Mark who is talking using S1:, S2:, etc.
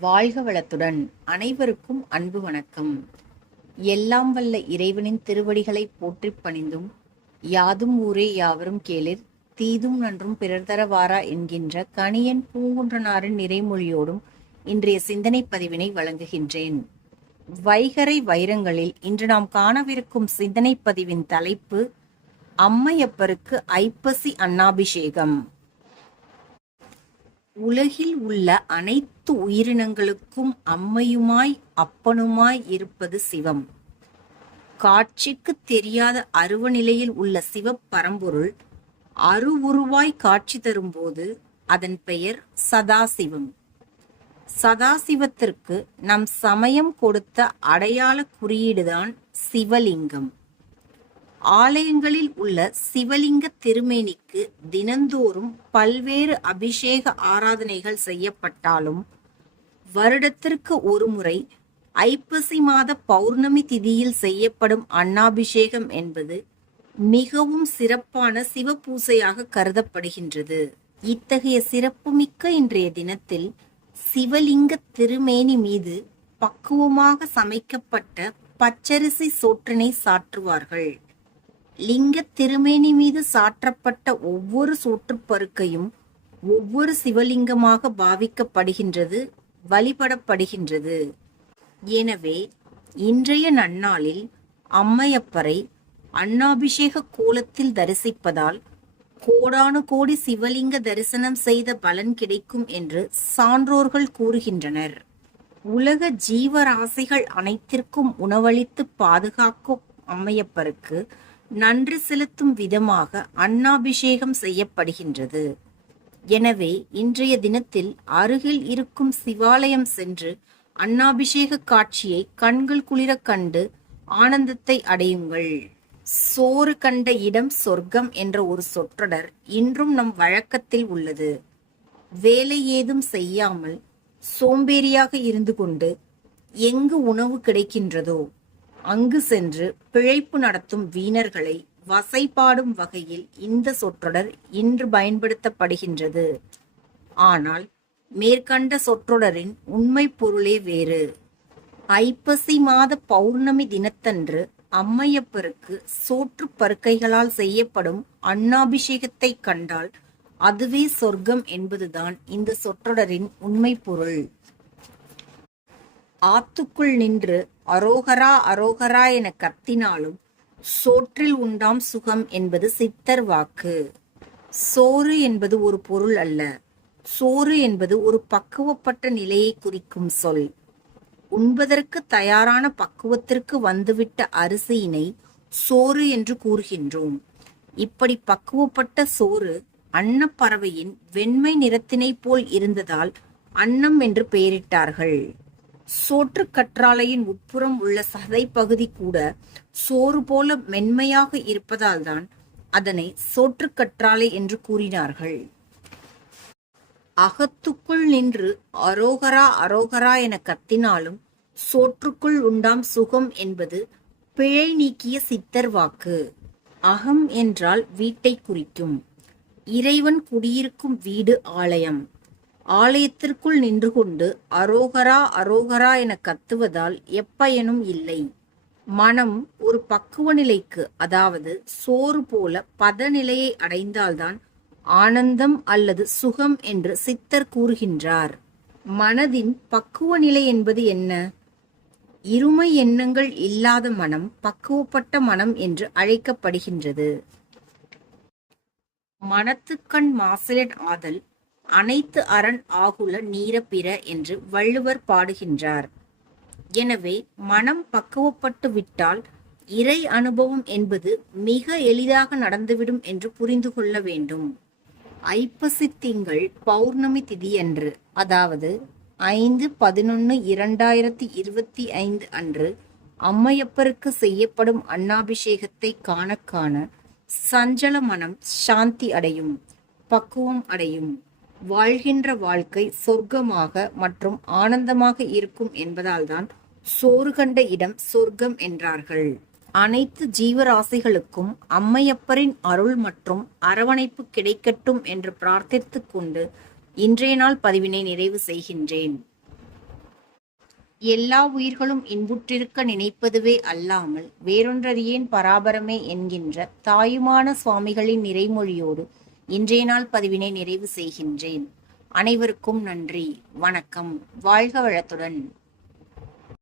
S1: வாழ்க வளத்துடன். அனைவருக்கும் அன்பு வணக்கம். எல்லாம் வல்ல இறைவனின் திருவடிகளை போற்றிப் பணிந்தும் யாதும் ஊரே யாவரும் கேளிர் தீதும் நன்றும் பிறர் தரவாரா என்கின்ற கணியன் பூங்குன்றனாரின் நிறைமொழியோடும் இன்றைய சிந்தனை பதிவினை வழங்குகின்றேன். வைகரை வைரங்களில் இன்று நாம் காணவிருக்கும் சிந்தனை பதிவின் தலைப்பு அம்மையப்பருக்கு ஐப்பசி அன்னாபிஷேகம். உலகில் உள்ள அனைத்து உயிரினங்களுக்கும் அம்மையுமாய் அப்பனுமாய் இருப்பது சிவம். காட்சிக்கு தெரியாத அருவ நிலையில் உள்ள சிவப்பரம்பொருள் அருவுருவாய் காட்சி தரும்போது அதன் பெயர் சதாசிவம். சதாசிவத்திற்கு நம் சமயம் கொடுத்த அடையாள குறியீடுதான் சிவலிங்கம். ஆலயங்களில் உள்ள சிவலிங்க திருமேனிக்கு தினந்தோறும் பல்வேறு அபிஷேக ஆராதனைகள் செய்யப்பட்டாலும் வருடத்திற்கு ஒருமுறை ஐப்பசி மாத பௌர்ணமி திதியில் செய்யப்படும் அன்னாபிஷேகம் என்பது மிகவும் சிறப்பான சிவபூசையாக கருதப்படுகின்றது. இத்தகைய சிறப்புமிக்க இன்றைய தினத்தில் சிவலிங்க திருமேனி மீது பக்குவமாக சமைக்கப்பட்ட பச்சரிசி சோற்றினை சாற்றுவார்கள். லிங்க திருமேனி மீது சாற்றப்பட்ட ஒவ்வொரு சோற்றுப்பருக்கையும் ஒவ்வொரு சிவலிங்கமாக பாவிக்கப்படுகின்றது வழிபடப்படுகின்றது. எனவே இன்றைய நன்னாளில் அம்மையப்பரை அன்னாபிஷேக கோலத்தில் தரிசிப்பதால் கோடானு கோடி சிவலிங்க தரிசனம் செய்த பலன் கிடைக்கும் என்று சான்றோர்கள் கூறுகின்றனர். உலக ஜீவராசிகள் அனைத்திற்கும் உணவளித்து பாதுகாக்கும் அம்மையப்பருக்கு நன்றி செலுத்தும் விதமாக அன்னாபிஷேகம் செய்யப்படுகின்றது. எனவே இன்றைய தினத்தில் அருகில் இருக்கும் சிவாலயம் சென்று அன்னாபிஷேக காட்சியை கண்கள் குளிரக் கண்டு ஆனந்தத்தை அடையுங்கள். சோறு கண்ட இடம் சொர்க்கம் என்ற ஒரு சொற்றொடர் இன்றும் நம் வழக்கத்தில் உள்ளது. வேலை ஏதும் செய்யாமல் சோம்பேறியாக இருந்து கொண்டு எங்கு உணவு கிடைக்கின்றதோ அங்கு சென்று பிழைப்பு நடத்தும் வீணர்களை வசைபாடும் வகையில் இந்த சொற்றொடர் இன்று பயன்படுத்தப்படுகின்றது. ஆனால் மேற்கண்ட சொற்றொடரின் உண்மை பொருளே வேறு. ஐப்பசி மாத பௌர்ணமி தினத்தன்று அம்மையப்பருக்கு சோற்று பருக்கைகளால் செய்யப்படும் அன்னாபிஷேகத்தை கண்டால் அதுவே சொர்க்கம் என்பதுதான் இந்த சொற்றொடரின் உண்மை பொருள். ஆத்துக்குள் நின்று அரோகரா அரோகரா என கத்தினாலும் சோற்றில் உண்டாம் சுகம் என்பது சித்தர் வாக்கு. சோறு என்பது ஒரு பொருள் அல்ல. சோறு என்பது ஒரு பக்குவப்பட்ட நிலையை குறிக்கும் சொல். உண்பதற்கு தயாரான பக்குவத்திற்கு வந்துவிட்ட அரிசியினை சோறு என்று கூறுகின்றோம். இப்படி பக்குவப்பட்ட சோறு அன்னப்பறவையின் வெண்மை நிறத்தினை போல் இருந்ததால் அன்னம் என்று பெயரிட்டார்கள். சோற்று கற்றாலையின் உட்புறம் உள்ள சதை பகுதி கூட சோறு போல மென்மையாக இருப்பதால் தான் அதனை சோற்று கற்றாழை என்று கூறினார்கள். அகத்துக்குள் நின்று அரோகரா அரோகரா என கத்தினாலும் சோற்றுக்குள் உண்டாம் சுகம் என்பது பிழை நீக்கிய சித்தர் வாக்கு. அகம் என்றால் வீட்டை குறிக்கும். இறைவன் குடியிருக்கும் வீடு ஆலயம். ஆலயத்திற்குள் நின்று கொண்டு அரோகரா அரோகரா என கத்துவதால் எப்பயனும் இல்லை. மனம் ஒரு பக்குவ நிலைக்கு அதாவது சோறு போல பதநிலையை அடைந்தால்தான் ஆனந்தம் அல்லது சுகம் என்று சித்தர் கூறுகின்றார். மனதின் பக்குவ நிலை என்பது என்ன? இருமை எண்ணங்கள் இல்லாத மனம் பக்குவப்பட்ட மனம் என்று அழைக்கப்படுகின்றது. மனத்துக்கண் மாசிலன் ஆதல் அனைத்து அரண் ஆகுல நீரப்பிற என்று வள்ளுவர் பாடுகின்றார். எனவே மனம் பக்குவப்பட்டு விட்டால் இறை அனுபவம் என்பது மிக எளிதாக நடந்துவிடும் என்று புரிந்து கொள்ள வேண்டும். ஐப்பசி திங்கள் பௌர்ணமி திதியன்று அதாவது ஐந்து பதினொன்று இரண்டாயிரத்தி இருபத்தி ஐந்து அன்று அம்மையப்பருக்கு செய்யப்படும் அன்னாபிஷேகத்தை காண காண சஞ்சல மனம் சாந்தி அடையும் பக்குவம் அடையும். வாழ்கின்ற வாழ்க்கை சொர்க்கமாக மற்றும் ஆனந்தமாக இருக்கும் என்பதால்தான் சோறு கண்ட இடம் சொர்க்கம் என்றார்கள். அனைத்து ஜீவராசிகளுக்கும் அம்மையப்பரின் அருள் மற்றும் அரவணைப்பு கிடைக்கட்டும் என்று பிரார்த்தித்துக் கொண்டு இன்றைய நாள் பதிவினை நிறைவு செய்கின்றேன். எல்லா உயிர்களும் இன்புற்றிருக்க நினைப்பதுவே அல்லாமல் வேறொன்றறியேன் பராபரமே என்கின்ற தாயுமான சுவாமிகளின் நிறைமொழியோடு இன்றைய நாள் பதிவினை நிறைவு செய்கின்றேன். அனைவருக்கும் நன்றி. வணக்கம். வாழ்க வளத்துடன்.